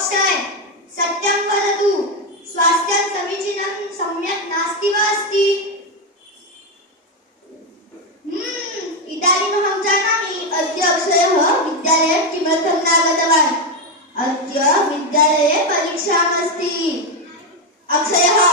अक्षय सत्यं वदतु स्वास्थ्यं समीचीनं सम्यक् नास्ति वा अस्ति? इदानीमहं जानामि अद्य अक्षयः विद्यालयं किमर्थं नागतवान्। अद्य विद्यालये परीक्षामस्ति। अक्षयः